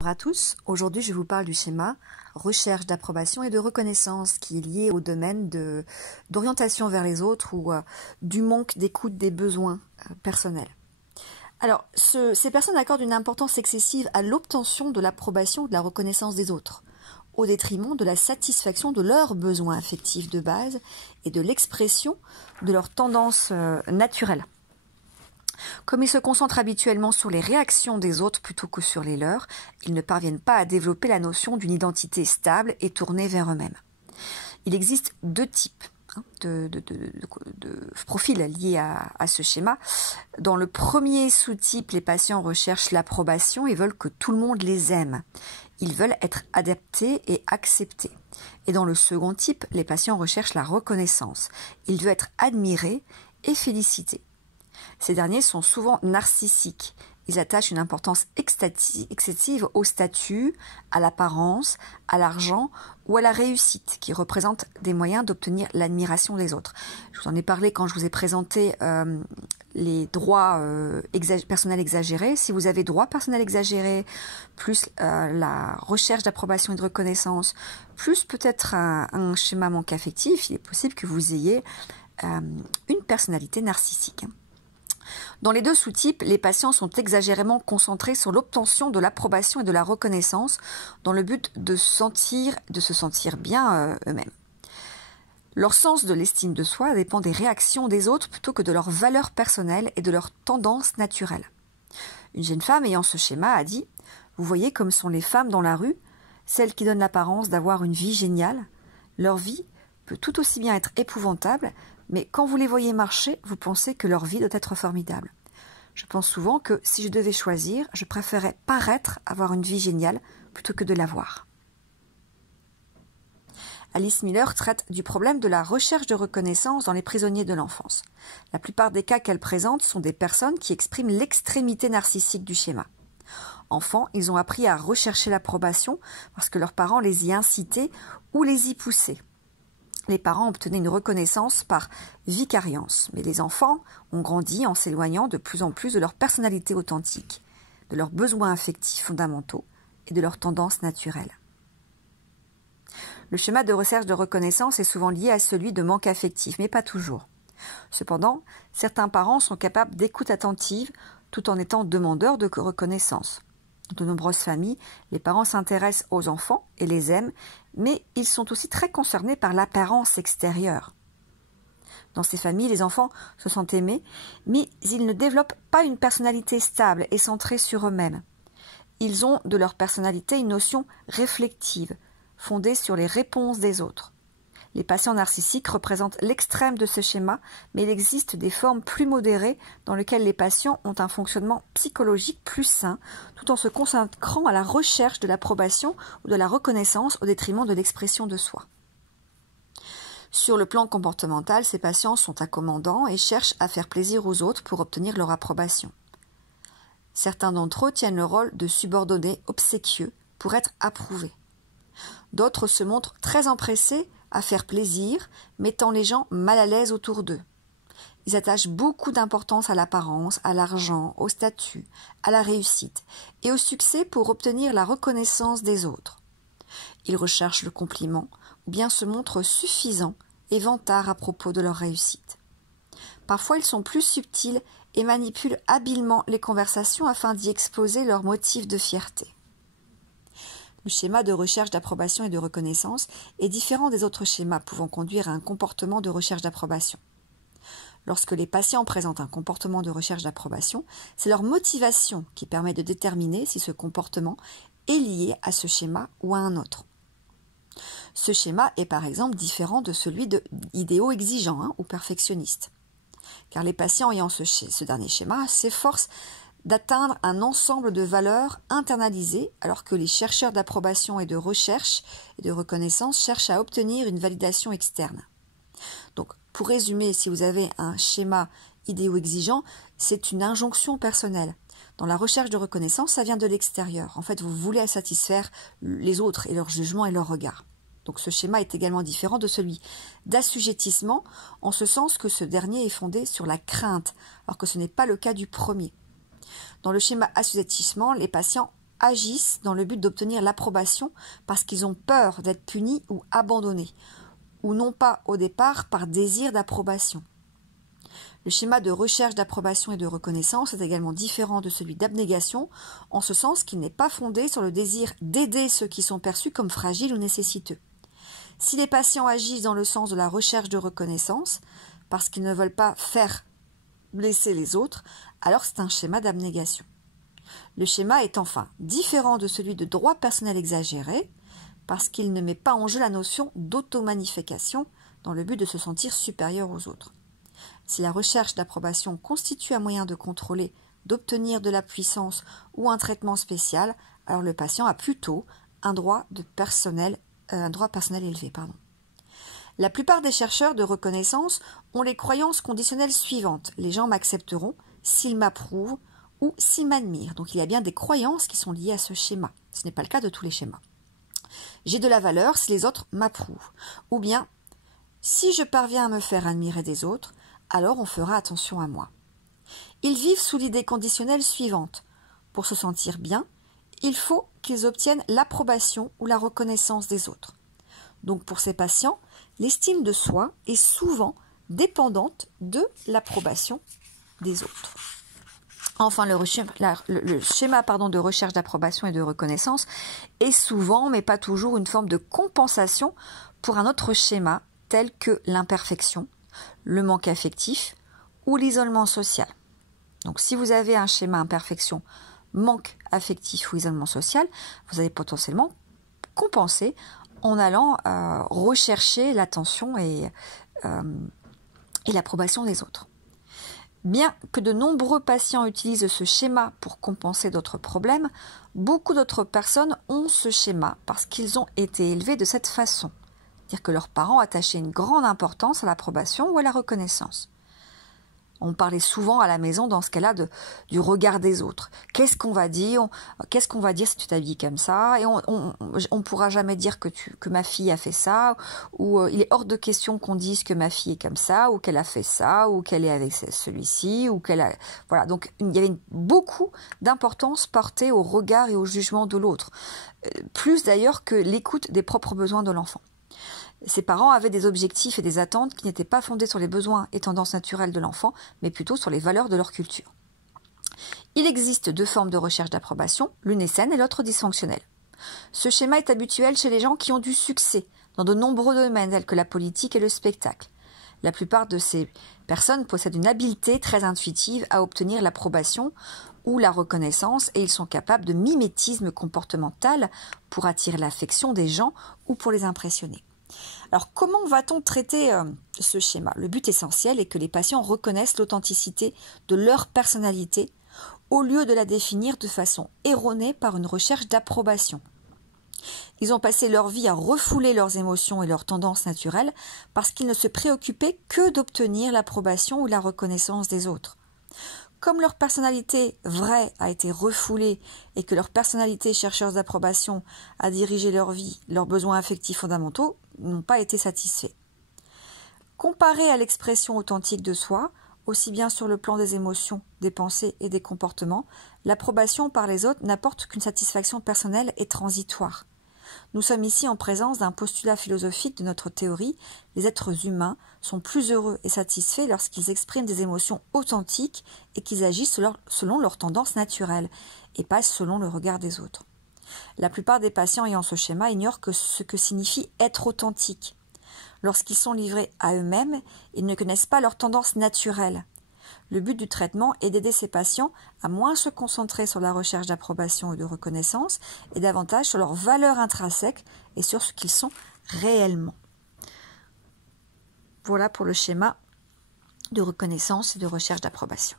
Bonjour à tous, aujourd'hui je vous parle du schéma recherche d'approbation et de reconnaissance qui est lié au domaine d'orientation vers les autres ou du manque d'écoute des besoins personnels. Alors, ces personnes accordent une importance excessive à l'obtention de l'approbation ou de la reconnaissance des autres, au détriment de la satisfaction de leurs besoins affectifs de base et de l'expression de leurs tendances naturelles. Comme ils se concentrent habituellement sur les réactions des autres plutôt que sur les leurs, ils ne parviennent pas à développer la notion d'une identité stable et tournée vers eux-mêmes. Il existe deux types de profils liés à ce schéma. Dans le premier sous-type, les patients recherchent l'approbation et veulent que tout le monde les aime. Ils veulent être adaptés et acceptés. Et dans le second type, les patients recherchent la reconnaissance. Ils veulent être admirés et félicités. Ces derniers sont souvent narcissiques. Ils attachent une importance excessive au statut, à l'apparence, à l'argent ou à la réussite, qui représentent des moyens d'obtenir l'admiration des autres. Je vous en ai parlé quand je vous ai présenté les droits personnels exagérés. Si vous avez droits personnels exagérés, plus la recherche d'approbation et de reconnaissance, plus peut-être un schéma manque affectif, il est possible que vous ayez une personnalité narcissique. Dans les deux sous-types, les patients sont exagérément concentrés sur l'obtention de l'approbation et de la reconnaissance dans le but de se sentir bien eux-mêmes. Leur sens de l'estime de soi dépend des réactions des autres plutôt que de leurs valeurs personnelles et de leurs tendances naturelles. Une jeune femme ayant ce schéma a dit « Vous voyez comme sont les femmes dans la rue, celles qui donnent l'apparence d'avoir une vie géniale. Leur vie peut tout aussi bien être épouvantable, mais quand vous les voyez marcher, vous pensez que leur vie doit être formidable. Je pense souvent que si je devais choisir, je préférerais paraître avoir une vie géniale plutôt que de l'avoir. » Alice Miller traite du problème de la recherche de reconnaissance dans les prisonniers de l'enfance. La plupart des cas qu'elle présente sont des personnes qui expriment l'extrémité narcissique du schéma. Enfants, ils ont appris à rechercher l'approbation parce que leurs parents les y incitaient ou les y poussaient. Les parents obtenaient une reconnaissance par vicariance, mais les enfants ont grandi en s'éloignant de plus en plus de leur personnalité authentique, de leurs besoins affectifs fondamentaux et de leurs tendances naturelles. Le schéma de recherche de reconnaissance est souvent lié à celui de manque affectif, mais pas toujours. Cependant, certains parents sont capables d'écoute attentive tout en étant demandeurs de reconnaissance. Dans de nombreuses familles, les parents s'intéressent aux enfants et les aiment, mais ils sont aussi très concernés par l'apparence extérieure. Dans ces familles, les enfants se sentent aimés, mais ils ne développent pas une personnalité stable et centrée sur eux-mêmes. Ils ont de leur personnalité une notion réflexive, fondée sur les réponses des autres. Les patients narcissiques représentent l'extrême de ce schéma, mais il existe des formes plus modérées dans lesquelles les patients ont un fonctionnement psychologique plus sain, tout en se consacrant à la recherche de l'approbation ou de la reconnaissance au détriment de l'expression de soi. Sur le plan comportemental, ces patients sont accommodants et cherchent à faire plaisir aux autres pour obtenir leur approbation. Certains d'entre eux tiennent le rôle de subordonnés obséquieux pour être approuvés. D'autres se montrent très empressés à faire plaisir, mettant les gens mal à l'aise autour d'eux. Ils attachent beaucoup d'importance à l'apparence, à l'argent, au statut, à la réussite et au succès pour obtenir la reconnaissance des autres. Ils recherchent le compliment ou bien se montrent suffisants et vantards à propos de leur réussite. Parfois, ils sont plus subtils et manipulent habilement les conversations afin d'y exposer leurs motifs de fierté. Le schéma de recherche d'approbation et de reconnaissance est différent des autres schémas pouvant conduire à un comportement de recherche d'approbation. Lorsque les patients présentent un comportement de recherche d'approbation, c'est leur motivation qui permet de déterminer si ce comportement est lié à ce schéma ou à un autre. Ce schéma est par exemple différent de celui d'idéaux exigeants ou perfectionnistes, car les patients ayant ce dernier schéma s'efforcent d'atteindre un ensemble de valeurs internalisées, alors que les chercheurs d'approbation et de recherche et de reconnaissance cherchent à obtenir une validation externe. Donc, pour résumer, si vous avez un schéma idéo-exigeant, c'est une injonction personnelle. Dans la recherche de reconnaissance, ça vient de l'extérieur. En fait, vous voulez satisfaire les autres et leur jugement et leur regard. Donc, ce schéma est également différent de celui d'assujettissement, en ce sens que ce dernier est fondé sur la crainte, alors que ce n'est pas le cas du premier. Dans le schéma assujettissement, les patients agissent dans le but d'obtenir l'approbation parce qu'ils ont peur d'être punis ou abandonnés, ou non pas au départ par désir d'approbation. Le schéma de recherche d'approbation et de reconnaissance est également différent de celui d'abnégation, en ce sens qu'il n'est pas fondé sur le désir d'aider ceux qui sont perçus comme fragiles ou nécessiteux. Si les patients agissent dans le sens de la recherche de reconnaissance, parce qu'ils ne veulent pas faire blesser les autres, alors c'est un schéma d'abnégation. Le schéma est enfin différent de celui de droit personnel exagéré, parce qu'il ne met pas en jeu la notion d'automagnification dans le but de se sentir supérieur aux autres. Si la recherche d'approbation constitue un moyen de contrôler, d'obtenir de la puissance ou un traitement spécial, alors le patient a plutôt un droit personnel élevé. La plupart des chercheurs de reconnaissance ont les croyances conditionnelles suivantes. Les gens m'accepteront s'ils m'approuvent ou s'ils m'admirent. Donc il y a bien des croyances qui sont liées à ce schéma. Ce n'est pas le cas de tous les schémas. J'ai de la valeur si les autres m'approuvent. Ou bien, si je parviens à me faire admirer des autres, alors on fera attention à moi. Ils vivent sous l'idée conditionnelle suivante. Pour se sentir bien, il faut qu'ils obtiennent l'approbation ou la reconnaissance des autres. Donc pour ces patients, l'estime de soi est souvent dépendante de l'approbation des autres. Enfin, le schéma de recherche d'approbation et de reconnaissance est souvent, mais pas toujours, une forme de compensation pour un autre schéma tel que l'imperfection, le manque affectif ou l'isolement social. Donc si vous avez un schéma imperfection, manque affectif ou isolement social, vous allez potentiellement compenser en allant rechercher l'attention et l'approbation des autres. Bien que de nombreux patients utilisent ce schéma pour compenser d'autres problèmes, beaucoup d'autres personnes ont ce schéma parce qu'ils ont été élevés de cette façon. C'est-à-dire que leurs parents attachaient une grande importance à l'approbation ou à la reconnaissance. On parlait souvent à la maison dans ce cas-là du regard des autres. Qu'est-ce qu'on va dire si tu t'habilles comme ça? Et on pourra jamais dire que ma fille a fait ça, ou il est hors de question qu'on dise que ma fille est comme ça, ou qu'elle a fait ça, ou qu'elle est avec celui-ci, ou qu'elle a... Voilà, donc il y avait beaucoup d'importance portée au regard et au jugement de l'autre. Plus d'ailleurs que l'écoute des propres besoins de l'enfant. Ses parents avaient des objectifs et des attentes qui n'étaient pas fondés sur les besoins et tendances naturelles de l'enfant, mais plutôt sur les valeurs de leur culture. Il existe deux formes de recherche d'approbation, l'une est saine et l'autre dysfonctionnelle. Ce schéma est habituel chez les gens qui ont du succès dans de nombreux domaines tels que la politique et le spectacle. La plupart de ces personnes possèdent une habileté très intuitive à obtenir l'approbation ou la reconnaissance et ils sont capables de mimétisme comportemental pour attirer l'affection des gens ou pour les impressionner. Alors, comment va-t-on traiter ce schéma? Le but essentiel est que les patients reconnaissent l'authenticité de leur personnalité au lieu de la définir de façon erronée par une recherche d'approbation. Ils ont passé leur vie à refouler leurs émotions et leurs tendances naturelles parce qu'ils ne se préoccupaient que d'obtenir l'approbation ou la reconnaissance des autres. Comme leur personnalité vraie a été refoulée et que leur personnalité chercheuse d'approbation a dirigé leur vie, leurs besoins affectifs fondamentaux n'ont pas été satisfaits. Comparé à l'expression authentique de soi, aussi bien sur le plan des émotions, des pensées et des comportements, l'approbation par les autres n'apporte qu'une satisfaction personnelle et transitoire. Nous sommes ici en présence d'un postulat philosophique de notre théorie. Les êtres humains sont plus heureux et satisfaits lorsqu'ils expriment des émotions authentiques et qu'ils agissent selon leurs tendances naturelles et pas selon le regard des autres. La plupart des patients ayant ce schéma ignorent ce que signifie être authentique. Lorsqu'ils sont livrés à eux-mêmes, ils ne connaissent pas leurs tendances naturelles. Le but du traitement est d'aider ces patients à moins se concentrer sur la recherche d'approbation et de reconnaissance et davantage sur leurs valeurs intrinsèques et sur ce qu'ils sont réellement. Voilà pour le schéma de reconnaissance et de recherche d'approbation.